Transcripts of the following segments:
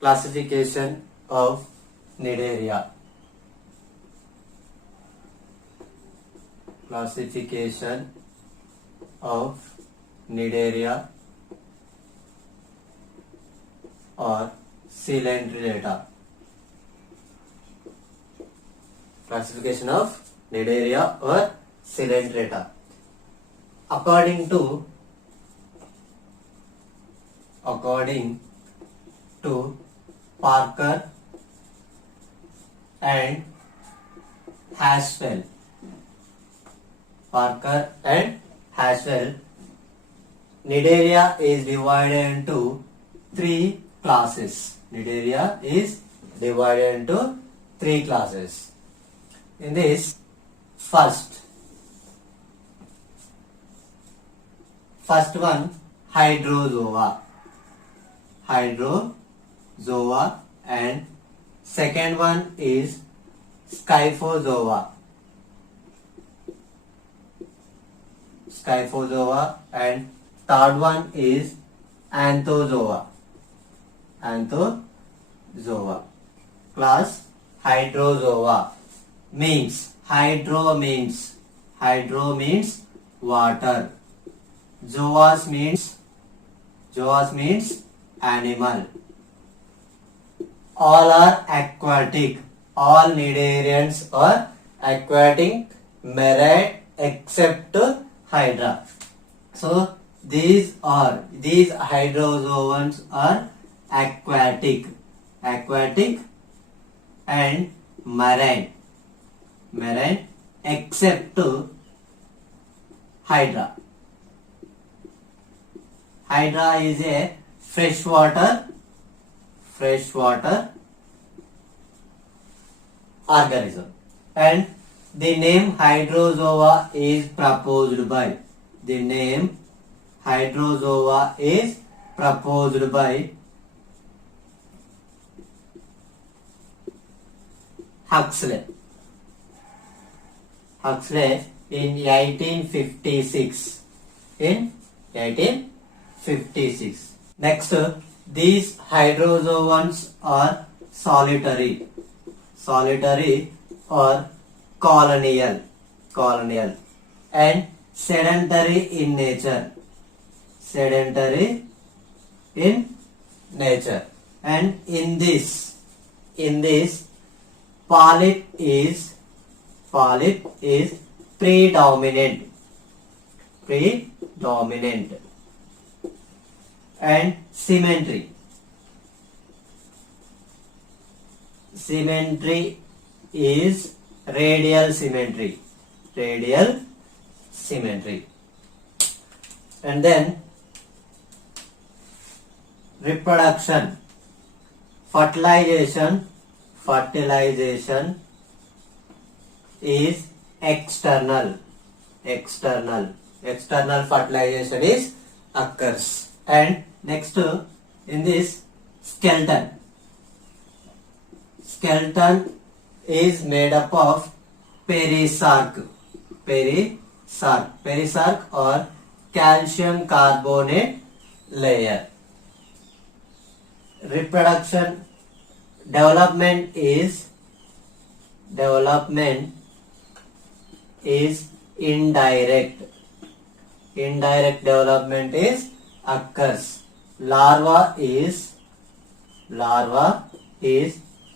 Classification of Cnidaria. Classification of Cnidaria or Coelentera. Classification of Cnidaria or Coelentera. According to Parker and Haswell. Parker and Haswell, Cnidaria is divided into three classes. Cnidaria is divided into three classes. In this, first one, Hydrozoa. Hydrozoa, and second one is Scyphozoa. Scyphozoa, and third one is Anthozoa. Anthozoa. Class Hydrozoa means hydro means water. Zoas means animal. All are aquatic. All cnidarians are aquatic, marine except Hydra. So these hydrozoans are aquatic and marine except Hydra. Hydra is a freshwater organism, and the name Hydrozoa is proposed by Huxley in 1856. Next, these hydrozoans are solitary or colonial and sedentary in nature. And in this polyp is predominant and symmetry is radial symmetry. And then reproduction, fertilization is external fertilization is occurs. And next, in this skeleton is made up of perisarc or calcium carbonate layer. Reproduction development is indirect development is occurs. Larva is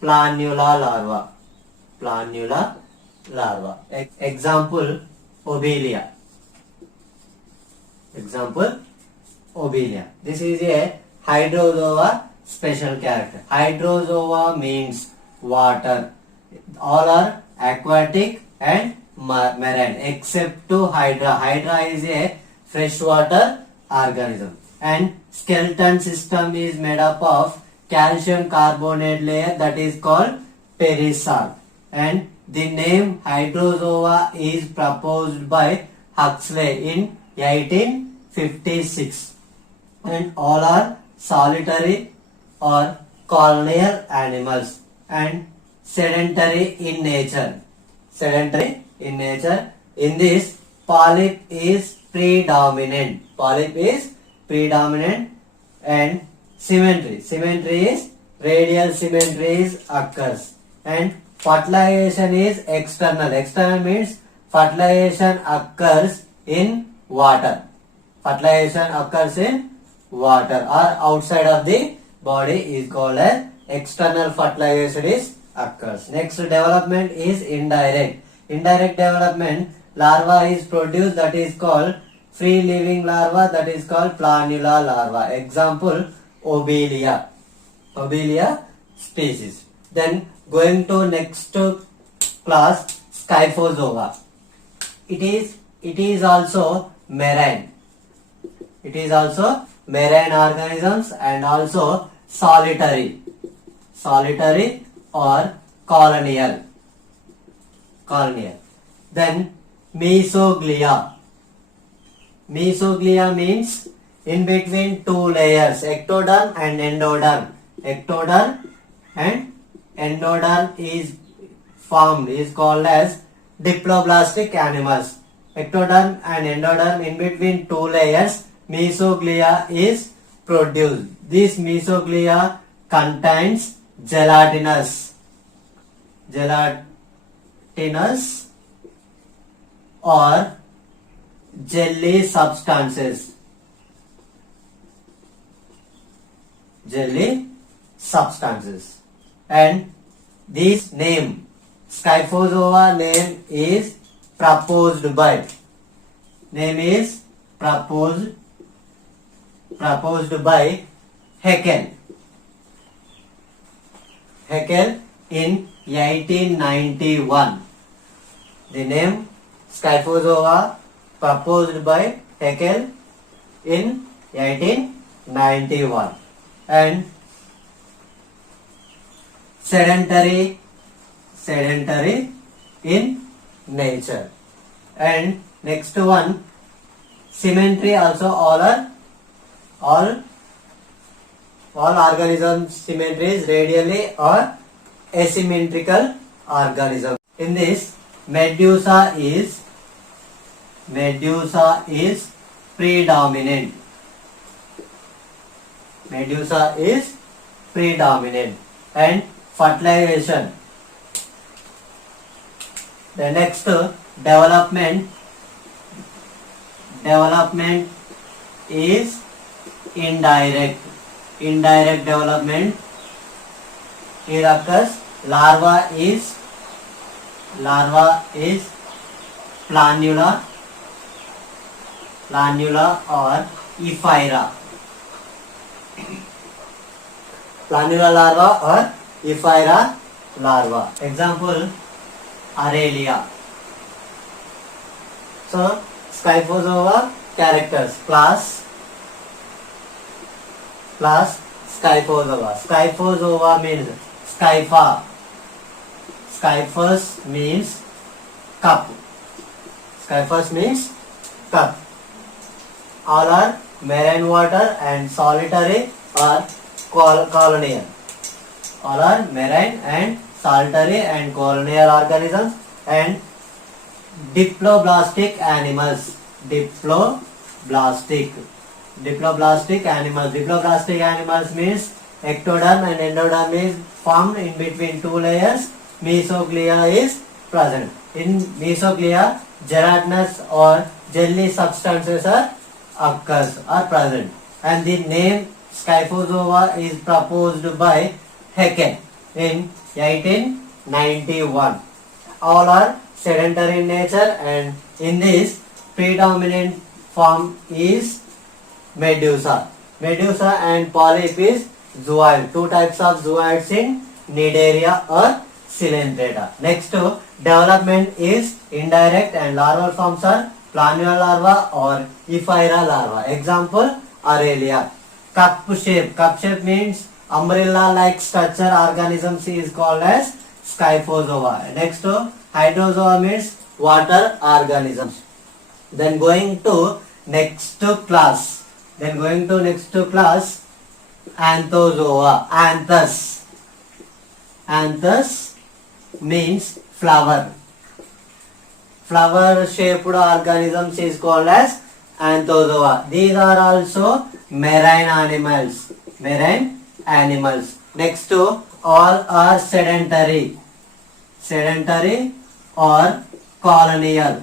planula larva. Example Obelia. This is a hydrozoa special character. Hydrozoa means water. All are aquatic and marine except to Hydra. Hydra is a freshwater organism. And skeleton system is made up of calcium carbonate layer, that is called perisarc. And the name Hydrozoa is proposed by Huxley in 1856. And all are solitary or colonial animals and sedentary in nature. In this, polyp is predominant and symmetry is radial symmetry occurs. And fertilization is external. External means fertilization occurs in water. Fertilization occurs in water or outside of the body is called as external fertilization is occurs. Next development is indirect. Indirect development, larva is produced, that is called free living larva, that is called planula larva. Example, Obelia. Obelia species. Then going to next class, Scyphozoa. It is also marine. It is also marine organisms and also solitary or colonial. Then Mesoglia. Mesoglia means in between two layers, ectoderm and endoderm. Ectoderm and endoderm is formed, is called as diploblastic animals. Ectoderm and endoderm, in between two layers, mesoglia is produced. This mesoglia contains gelatinous or jelly substances. And this name, Scyphozoa name is proposed by Haeckel in 1891. The name Scyphozoa proposed by Haeckel in 1891. And sedentary in nature. And next one, symmetry also, all organisms symmetry is radially or asymmetrical organism. In this, Medusa is predominant. And fertilization. The next development is indirect. Indirect development, it occurs. Larva is planula or ephyra. Planula larva or ephyra larva. Example, Aurelia. So, Scyphozoa characters. Class Scyphozoa. Scyphozoa means Scypha. Scyphus means cup. All are marine water and solitary or colonial. All are marine and solitary and colonial organisms and diploblastic animals. Diploblastic animals. Diploblastic animals means ectoderm and endoderm is formed in between two layers. Mesoglia is present. In mesoglia, gelatinous or jelly substances are present. And the name Scyphozoa is proposed by Haeckel in 1891. All are sedentary in nature, and in this predominant form is Medusa. Medusa and polyp is zooid. Two types of zooids in Cnidaria or Coelenterata. Next, development is indirect and larval forms are planula larva or ephyra larva. Example, Aurelia. Cup shape. Cup shape means umbrella-like structure organisms is called as Scyphozoa. Next, hydrozoa means water organisms. Then going to next class. Anthozoa. Anthus means flower. Flower shaped organisms is called as Anthozoa. These are also marine animals. Next to all are sedentary or colonial.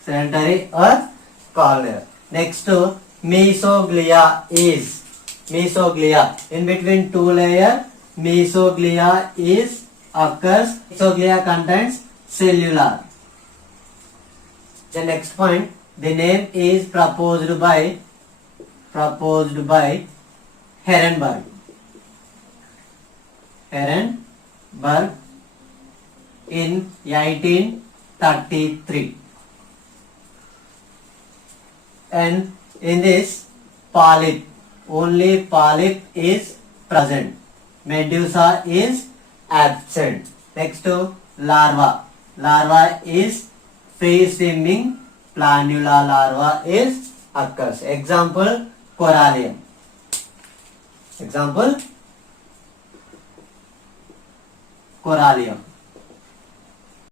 Sedentary or colonial. Next to mesoglea is in between two layer. Mesoglea is occurs. Mesoglea contains cellular. The next point, the name is proposed by Herenberg in 1833. And in this, polyp, only polyp is present. Medusa is absent. Next to larva. Larva is free swimming. Planula larva is occurs. Example, corallium. Example, corallium.